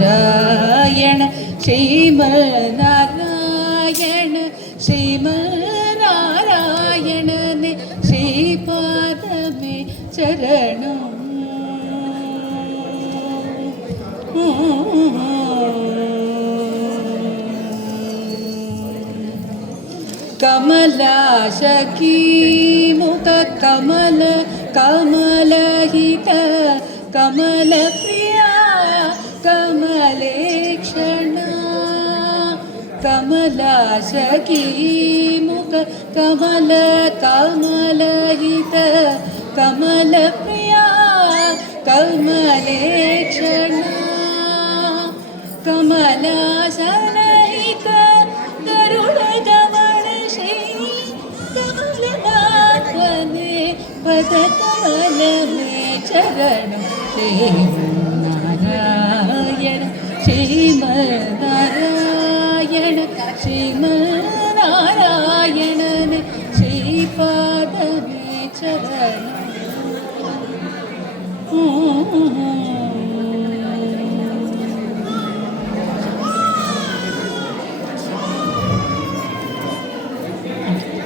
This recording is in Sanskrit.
नारायण श्रीमन्नारायण श्रीमन्नारायण ने श्रीपाद में चरणों कमलाशकी मुख कमल कमलहित कमलप्रिया कमलेक्षणा कमलाशकी मुख कमल कमलहित कमलप्रिया कमलेक्षणा कमलासनहित गरुडगमन श्री कमलनाथने पदकमल में चरण श्रीमन्नारायण श्रीमन्नारायण श्रीमन्नारायण ने श्रीपाद में चरण